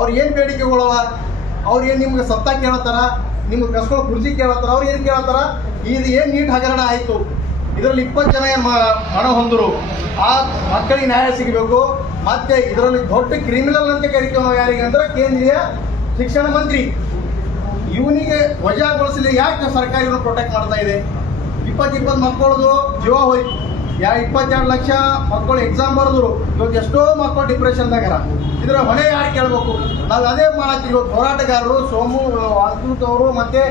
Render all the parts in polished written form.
ಅವ್ರು ಏನು ಬೇಡಿಕೆಗಳವ, ಅವ್ರು ಏನು ನಿಮ್ಗೆ ಸತ್ತ ಕೇಳತ್ತಾರ, ನಿಮ್ಗೆ ಕಸ್ಕೊಂಡು ಕುರ್ಚಿ ಕೇಳತ್ತಾರ, ಅವ್ರು ಏನು ಕೇಳತ್ತಾರ? ಇದು ಏನು ನೀಟ್ ಹಗರಣ ಆಯಿತು, ಇದರಲ್ಲಿ 20 ಜನ ಹಣ ಹೊಂದರು, ಆ ಮಕ್ಕಳಿಗೆ ನ್ಯಾಯ ಸಿಗಬೇಕು. ಮತ್ತೆ ಇದರಲ್ಲಿ ದೊಡ್ಡ ಕ್ರಿಮಿನಲ್ ಅಂತ ಕರಿತೀವಿ ನಾವು ಯಾರಿಗೆ ಅಂದ್ರೆ ಕೇಂದ್ರೀಯ ಶಿಕ್ಷಣ ಮಂತ್ರಿ. ಇವನಿಗೆ ವಜಾಗೊಳಿಸಲಿ ಯಾಕೆ ಸರ್ಕಾರ ಇವನು ಪ್ರೊಟೆಕ್ಟ್ ಮಾಡ್ತಾ ಇದೆ? 20 ಮಕ್ಕಳದು ಜೀವ ಹೋಯ್ತು, 22 ಲಕ್ಷ ಮಕ್ಕಳು ಎಕ್ಸಾಮ್ ಬರೆದ್ರು. ಇವತ್ತು ಎಷ್ಟೋ ಮಕ್ಕಳು ಡಿಪ್ರೆಷನ್ದಾಗಾರ. ಇದರ ಹೊಣೆ ಯಾರು ಕೇಳಬೇಕು? ನಾವು ಅದೇ ಮಾಡ್ತೀವಿ. ಇವತ್ತು ಹೋರಾಟಗಾರರು ಸೋಮು ವಾಲ್ತೂತ್ ಅವರು ಮತ್ತೆ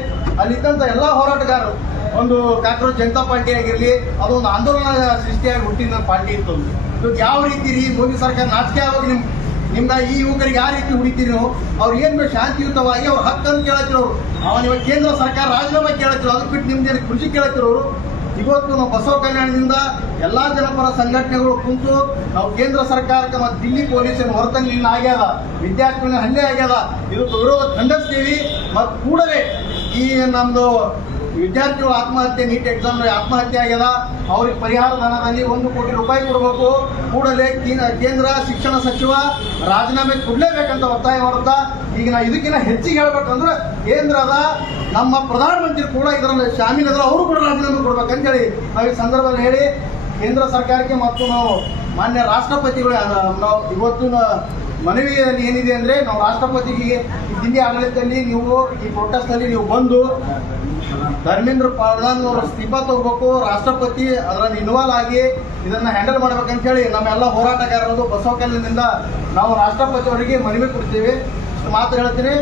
ಅಲ್ಲಿದ್ದಂಥ ಎಲ್ಲ ಹೋರಾಟಗಾರರು, ಒಂದು ಕಾಂಗ್ರೆಸ್ ಜನತಾ ಪಾರ್ಟಿ ಆಗಿರಲಿ, ಅದೊಂದು ಆಂದೋಲನ ಸೃಷ್ಟಿಯಾಗಿ ಹುಟ್ಟಿದ ಪಾರ್ಟಿ ಇತ್ತು. ಇವತ್ತು ಯಾವ ರೀತಿ ರೀ ಮೋದಿ ಸರ್ಕಾರ ನಾಚಿಕೆ ಆಗೋದು ನಿಮ್ಗೆ ಈ ಯುವಕರಿಗೆ ಯಾವ ರೀತಿ ಹುಡಿತೀರಿ ನೀವು? ಅವ್ರು ಏನು ಬೇಕು ಶಾಂತಿಯುತವಾಗಿ ಅವ್ರ ಹಕ್ಕನ್ನು ಕೇಳತ್ತಿರೋರು. ಇವಾಗ ಕೇಂದ್ರ ಸರ್ಕಾರ ರಾಜೀನಾಮೆ ಕೇಳತ್ತಿರೋ, ಅದಕ್ಕೆ ಬಿಟ್ಟು ನಿಮ್ದೇನು ಕೃಷಿ ಕೇಳತ್ತಿರೋರು. ಇವತ್ತು ನಾವು ಬಸವ ಕಲ್ಯಾಣದಿಂದ ಎಲ್ಲ ಜನಪರ ಸಂಘಟನೆಗಳು ಕುಂತು ನಾವು ಕೇಂದ್ರ ಸರ್ಕಾರಕ್ಕೆ ಮತ್ತು ದಿಲ್ಲಿ ಪೊಲೀಸರ ಹೊರತಂಗಿನ ಆಗ್ಯದ, ವಿದ್ಯಾರ್ಥಿಗಳ ಹಲ್ಲೆ ಆಗ್ಯದ, ಇದಕ್ಕೆ ವಿರೋಧ ಖಂಡಿಸ್ತೀವಿ. ಮತ್ತು ಕೂಡಲೇ ಈ ನಮ್ಮದು ವಿದ್ಯಾರ್ಥಿಗಳು ಆತ್ಮಹತ್ಯೆ, ನೀಟ್ ಎಕ್ಸಾಮ್ ಆತ್ಮಹತ್ಯೆ ಆಗ್ಯದ, ಅವ್ರಿಗೆ ಪರಿಹಾರ ಧನದಲ್ಲಿ 1 ಕೋಟಿ ರೂಪಾಯಿ ಕೊಡಬೇಕು. ಕೂಡಲೇ ಕೇಂದ್ರ ಶಿಕ್ಷಣ ಸಚಿವ ರಾಜೀನಾಮೆ ಕೊಡಲೇಬೇಕಂತ ಒತ್ತಾಯ ಮಾಡುತ್ತಾ, ಈಗ ನಾವು ಇದಕ್ಕಿಂತ ಹೆಚ್ಚಿಗೆ ಹೇಳ್ಬೇಕಂದ್ರೆ ಕೇಂದ್ರದ ನಮ್ಮ ಪ್ರಧಾನಮಂತ್ರಿ ಕೂಡ ಇದರಲ್ಲಿ ಶಾಮೀಲಾದ್ರೆ ಅವರು ಕೂಡ ರಾಜೀನಾಮೆ ಕೊಡ್ಬೇಕಂತೇಳಿ ನಾವು ಈ ಸಂದರ್ಭದಲ್ಲಿ ಹೇಳಿ ಕೇಂದ್ರ ಸರ್ಕಾರಕ್ಕೆ ಮತ್ತು ನಾವು ಮಾನ್ಯ ರಾಷ್ಟ್ರಪತಿಗಳು ನಾವು ಇವತ್ತು ಮನವಿಯಲ್ಲಿ ಏನಿದೆ ಅಂದರೆ, ನಾವು ರಾಷ್ಟ್ರಪತಿಗೆ ದಿಲ್ಲಿ ಆಡಳಿತದಲ್ಲಿ ನೀವು ಈ ಪ್ರೊಟೆಸ್ಟ್ನಲ್ಲಿ ನೀವು ಬಂದು ಧರ್ಮೇಂದ್ರ ಪ್ರಧಾನ್ ಅವರು ಇಸ್ತೀಫಾ ತಗೋಬೇಕು, ರಾಷ್ಟ್ರಪತಿ ಅದರಲ್ಲಿ ಇನ್ವಾಲ್ವ್ ಆಗಿ ಇದನ್ನು ಹ್ಯಾಂಡಲ್ ಮಾಡ್ಬೇಕಂತ ಹೇಳಿ ನಮ್ಮೆಲ್ಲ ಹೋರಾಟಗಾರರು ಬಸವ ಕಲ್ಯಾಣದಿಂದ ನಾವು ರಾಷ್ಟ್ರಪತಿ ಅವರಿಗೆ ಮನವಿ ಕೊಡ್ತೀವಿ. ಇಷ್ಟು ಮಾತು ಹೇಳ್ತೀನಿ.